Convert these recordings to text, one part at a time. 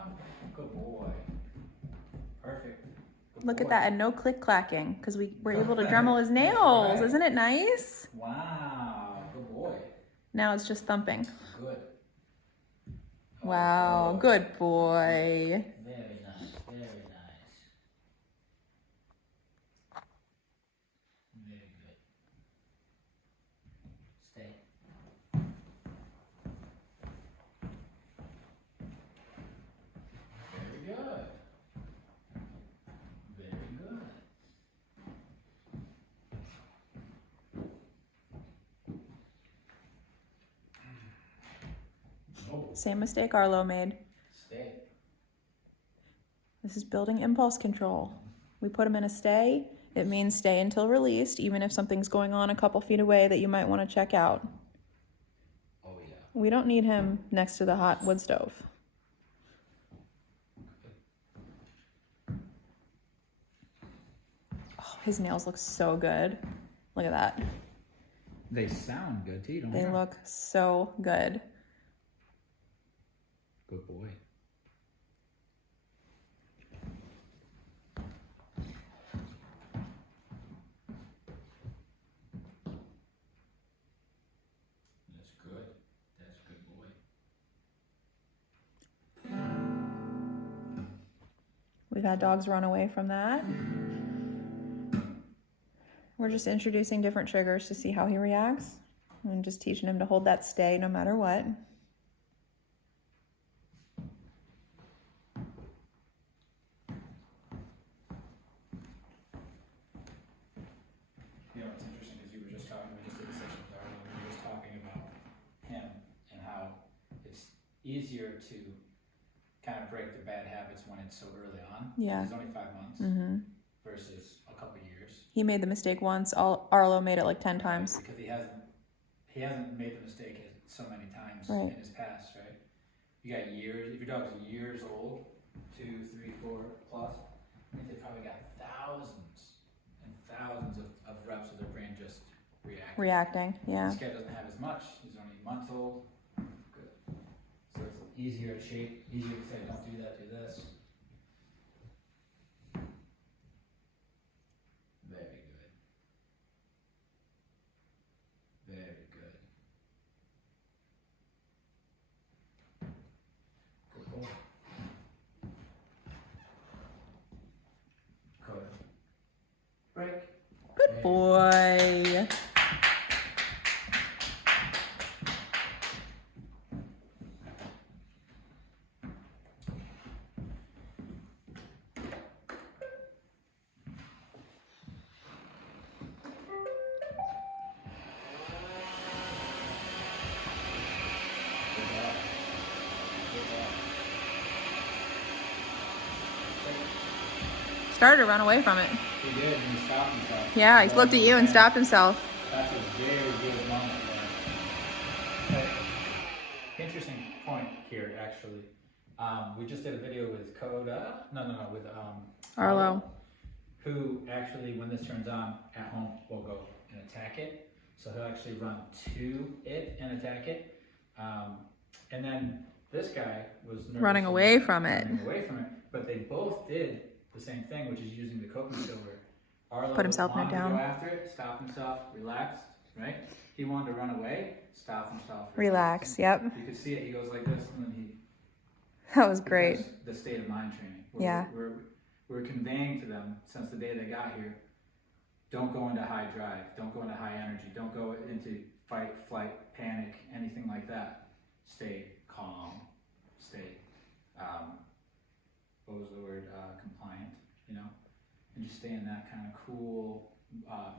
down. Good boy. Perfect. Good Look boy. at that, and no click clacking because we were able to Dremel his nails. Right. Isn't it nice? Wow. Good boy. Now it's just thumping. Good. Oh, Wow, good boy. Very nice. Very nice. Very good. Stay. Very good. Very good. Oh, Same mistake Arlo made. stay. This is building impulse control. We put him in a stay. It means stay until released, even if something's going on a couple feet away that you might want to check out. Oh, yeah. We don't need him next to the hot wood stove. Oh, his nails look so good. Look at that. They sound good too, don't They look so good. Good boy. That's good. That's a good boy. We've had dogs run away from that. We're just introducing different triggers to see how he reacts. And just teaching him to hold that stay no matter what. You know, what's interesting is we just did a session with Arlo, and we were just talking about him and how it's easier to kind of break the bad habits when it's so early on. Yeah. He's only 5 months versus a couple years. He made the mistake once. Arlo made it like 10 times. Because he hasn't made the mistake so many times Right. in his past, right? You got years. If your dog's years old, 2, 3, 4 plus, I think they probably got thousands and thousands of reps of their brain just reacting. Yeah. This guy doesn't have as much. He's only months old. Good. So it's easier to shape, easier to say, don't do that, do this. Very good. Very good. Good boy. Good. Break. Good boy. Good job. Good job. Started to run away from it. He did, and he stopped himself. Yeah, he's looked at you and stopped himself. That's a very good moment there. Interesting point here, actually. We just did a video with Koda, with Arlo. who actually, when this turns on at home, will go and attack it. So he'll actually run to it and attack it. And then this guy was Running away from it. Running away from it. But they both did the same thing, which is using the coping silver. Arlo Put himself in it wanted down. to go after it, stop himself, relaxed, right? He wanted to run away, stop himself, Relax, yep. You can see it, he goes like this, and then he... That was great. Because the state of mind training. Yeah. We're conveying to them, since the day they got here, don't go into high drive, don't go into high energy, don't go into fight, flight, panic, anything like that. Stay calm, stay, what was the word, compliant, you know? And just stay in that kind of cool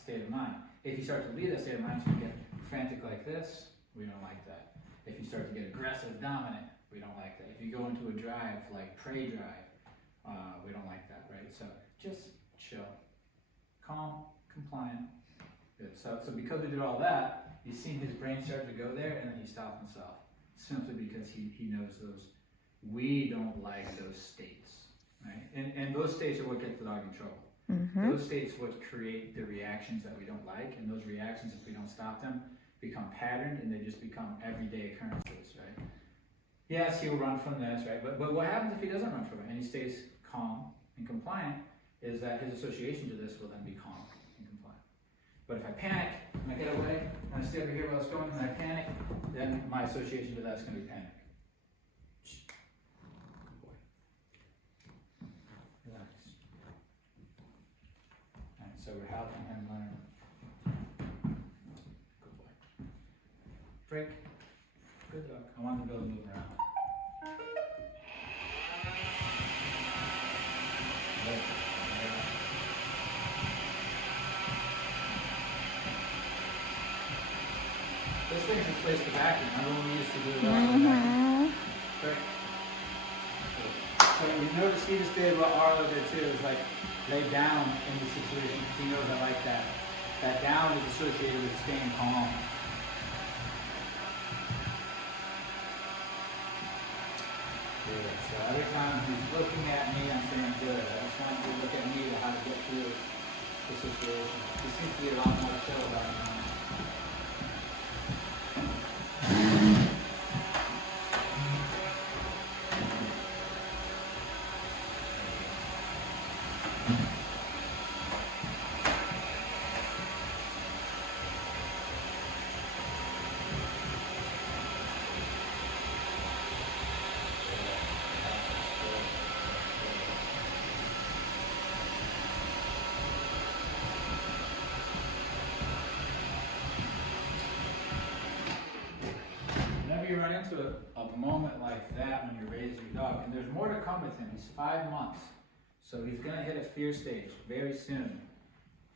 state of mind. If you start to leave that state of mind, you get frantic like this, we don't like that. If you start to get aggressive, dominant, we don't like that. If you go into a drive, like prey drive, we don't like that, right? So just chill, calm, compliant. Good. So because we did all that, you've seen his brain start to go there, and then he stopped himself, simply because he knows those. We don't like those states, right? And those states are what get the dog in trouble. Those states what create the reactions that we don't like, and those reactions, if we don't stop them, become patterned, and they just become everyday occurrences, right? Yes, he'll run from this, right? But what happens if he doesn't run from it and he stays calm and compliant is that his association to this will then be calm and compliant. But if I panic and I get away and I stay over here where I was going and I panic, then my association to that's going to be panic. Good boy. Relax. Alright, so we're helping him learn. Good boy. Break. Good dog. I want the bill to move around. This thing replaced the vacuum. Remember when we used to do the vacuum? Great. So you notice he just did what Arlo did too, is like lay down in the situation because he knows I like that. That down is associated with staying calm. Good. So every time he's looking at me, I'm saying good. I just want you to look at me to how to get through the situation. He seems to be a lot more chill about it now. You run into a moment like that when you're raising your dog, and there's more to come with him. He's 5 months, so he's going to hit a fear stage very soon,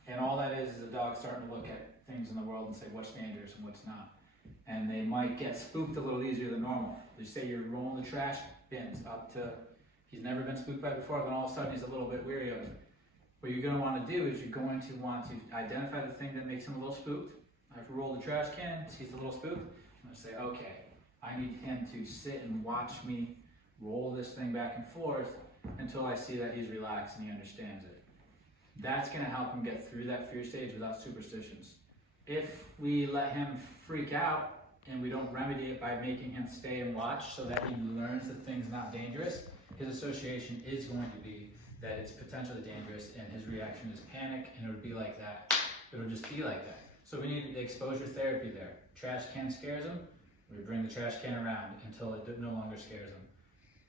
and all that is a dog starting to look at things in the world and say what's dangerous and what's not, and they might get spooked a little easier than normal. They say you're rolling the trash bins up to, he's never been spooked by before, then all of a sudden he's a little bit weary of it. What you're going to want to do is you're going to want to identify the thing that makes him a little spooked. I have to roll the trash can, he's a little spooked. I'm going to say, okay, I need him to sit and watch me roll this thing back and forth until I see that he's relaxed and he understands it. That's going to help him get through that fear stage without superstitions. If we let him freak out and we don't remedy it by making him stay and watch so that he learns that thing's not dangerous, his association is going to be that it's potentially dangerous and his reaction is panic, and it'll be like that. It'll just be like that. So we need the exposure therapy there. Trash can scares him. We bring the trash can around until it no longer scares him.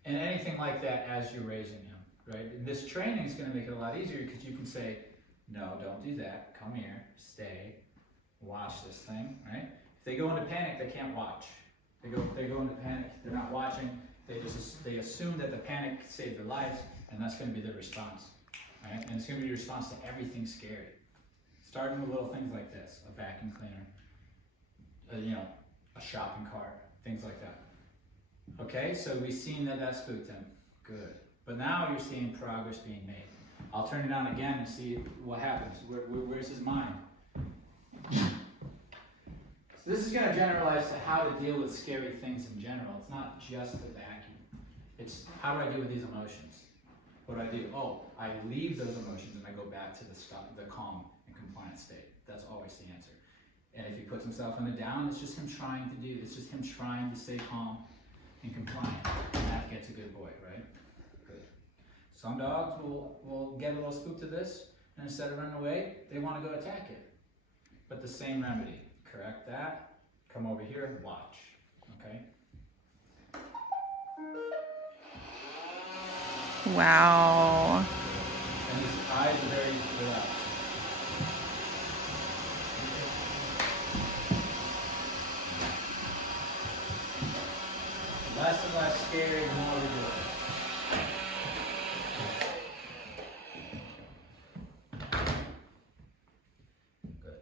And anything like that as you're raising him, right? And this training is going to make it a lot easier because you can say, no, don't do that. Come here, stay, watch this thing, right? If they go into panic, they can't watch. They go into panic, they're not watching. They assume that the panic saved their lives, and that's going to be their response, right? And it's going to be your response to everything scary. Starting with little things like this, a vacuum cleaner, a shopping cart, things like that. Okay, so we've seen that spooked him. Good. But now you're seeing progress being made. I'll turn it on again and see what happens. Where's his mind? So this is going to generalize to how to deal with scary things in general. It's not just the vacuum. It's how do I deal with these emotions? What do I do? Oh, I leave those emotions and I go back to the calm and compliant state. That's always the answer. And if he puts himself in a down, it's just him trying to stay calm and compliant. And that gets a good boy, right? Good. Some dogs will get a little spooked to this, and instead of running away, they want to go attack it. But the same remedy. Correct that. Come over here and watch. Okay? Wow. And his eyes are very relaxed. Less and less scary, the more we do it. Good. Good.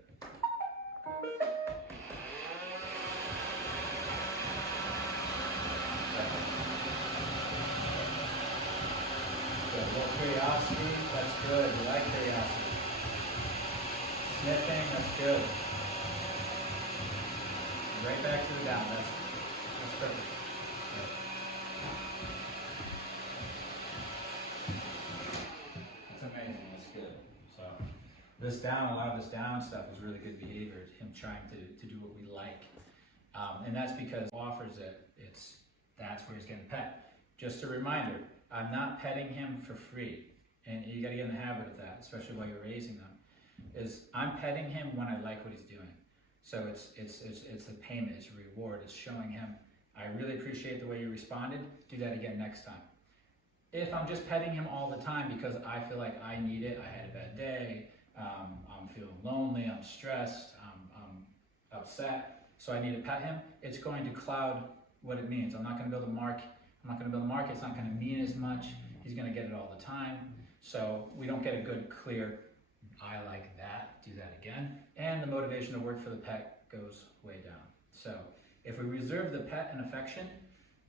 A little curiosity, that's good. We like curiosity. Sniffing, that's good. Right back to the down, that's perfect. That's amazing, that's good. So a lot of this down stuff is really good behavior. It's him trying to do what we like. And that's because it offers it. that's where he's getting pet. Just a reminder, I'm not petting him for free. And you gotta get in the habit of that, especially while you're raising them. Is I'm petting him when I like what he's doing. So it's a payment, it's a reward, it's showing him, I really appreciate the way you responded, do that again next time. If I'm just petting him all the time because I feel like I need it, I had a bad day, I'm feeling lonely, I'm stressed, I'm upset, so I need to pet him, it's going to cloud what it means. I'm not gonna build a mark, it's not gonna mean as much, he's gonna get it all the time. So we don't get a good, clear, I like that, do that again. And the motivation to work for the pet goes way down. So if we reserve the pet and affection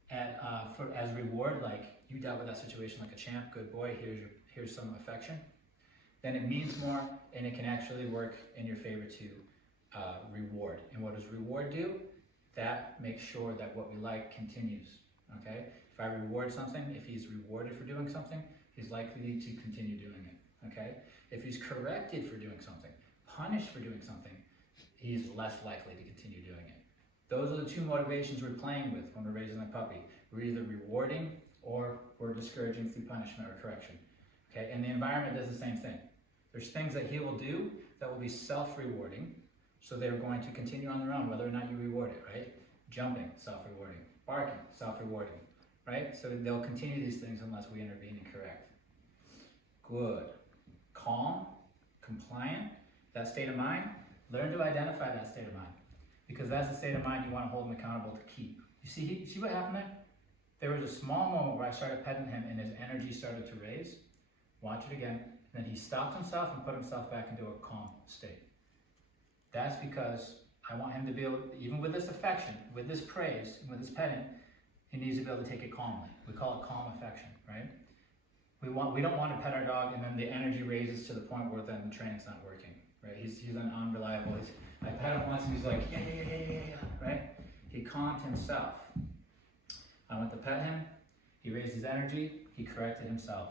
as reward, like you dealt with that situation like a champ, good boy, here's some affection, then it means more and it can actually work in your favor to reward. And what does reward do? That makes sure that what we like continues, okay? If I reward something, if he's rewarded for doing something, he's likely to continue doing it, okay? If he's corrected for doing something, punished for doing something, he's less likely to continue doing it. Those are the two motivations we're playing with when we're raising a puppy. We're either rewarding or we're discouraging through punishment or correction, okay? And the environment does the same thing. There's things that he will do that will be self-rewarding, so they're going to continue on their own, whether or not you reward it, right? Jumping, self-rewarding. Barking, self-rewarding, right? So they'll continue these things unless we intervene and correct. Good. Calm, compliant, that state of mind, learn to identify that state of mind. Because that's the state of mind you want to hold him accountable to keep. You see what happened there? There was a small moment where I started petting him and his energy started to raise. Watch it again. And then he stopped himself and put himself back into a calm state. That's because I want him to be able, even with this affection, with this praise, with this petting, he needs to be able to take it calmly. We call it calm affection, right? We don't want to pet our dog and then the energy raises to the point where then the training's not working, right? He's unreliable. I pet him once and he's like, yeah, right? He calmed himself. I went to pet him, he raised his energy, he corrected himself,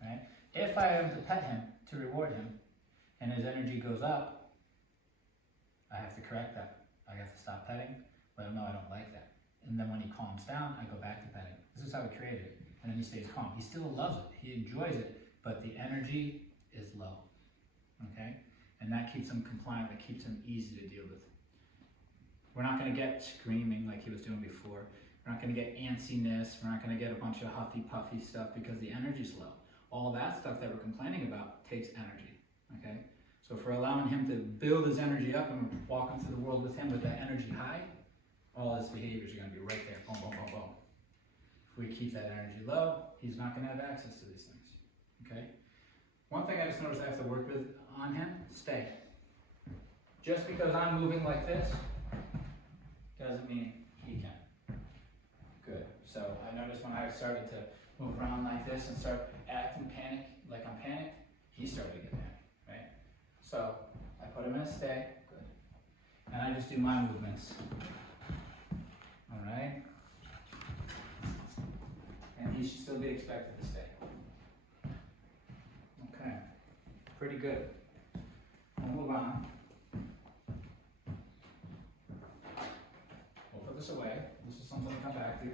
right? If I am to pet him to reward him and his energy goes up, I have to correct that. I have to stop petting, let him know I don't like that. And then when he calms down, I go back to petting. This is how we created it. And then he stays calm. He still loves it, he enjoys it, but the energy is low, okay? And that keeps him compliant, that keeps him easy to deal with. We're not gonna get screaming like he was doing before. We're not gonna get antsiness. We're not gonna get a bunch of huffy puffy stuff because the energy's low. All of that stuff that we're complaining about takes energy, okay? So if we're allowing him to build his energy up and walking through the world with him with that energy high, all his behaviors are gonna be right there, boom, boom, boom, boom. If we keep that energy low, he's not gonna have access to these things, okay? One thing I just noticed I have to work with on him, stay. Just because I'm moving like this, doesn't mean he can. Good, so I noticed when I started to move around like this and start acting like I'm panicked, he started to get panicked, right? So I put him in a stay, good. And I just do my movements, all right? And he should still be expected to stay. Okay, pretty good. We'll move on. We'll put this away. This is something to come back to.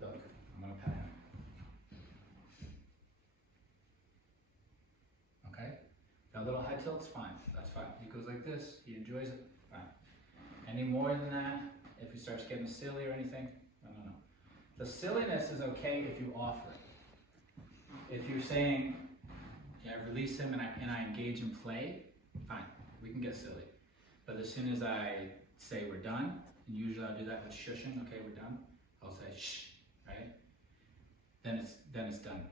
Look, I'm gonna pet him. Okay? Got a little head tilt's fine. That's fine. He goes like this, he enjoys it, fine. Any more than that, if he starts getting silly or anything, no. The silliness is okay if you offer it. If you're saying, yeah, I release him and I engage in play, fine, we can get silly. But as soon as I say we're done, and usually I'll do that with shushing, okay, we're done, I'll say shh, right? Then it's done,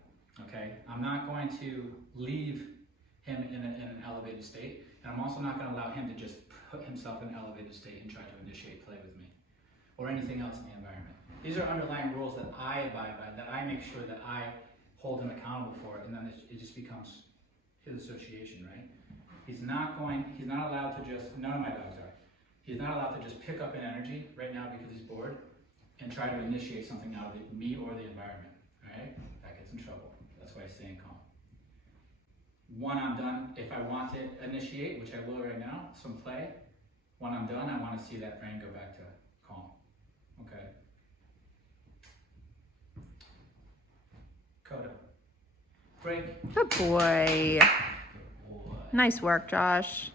okay? I'm not going to leave him in an elevated state, and I'm also not going to allow him to just put himself in an elevated state and try to initiate play with me, or anything else in the environment. These are underlying rules that I abide by, that I make sure that I hold him accountable for, and then it just becomes his association, right? He's not allowed to just, none of my dogs are, he's not allowed to just pick up an energy right now because he's bored and try to initiate something out of me or the environment, all right? That gets in trouble. That's why I stay calm. when I'm done, if I want to initiate, which I will right now, some play, when I'm done, I want to see that brain go back to calm. Okay. Koda. Break. Good boy. Good boy. Nice work, Josh.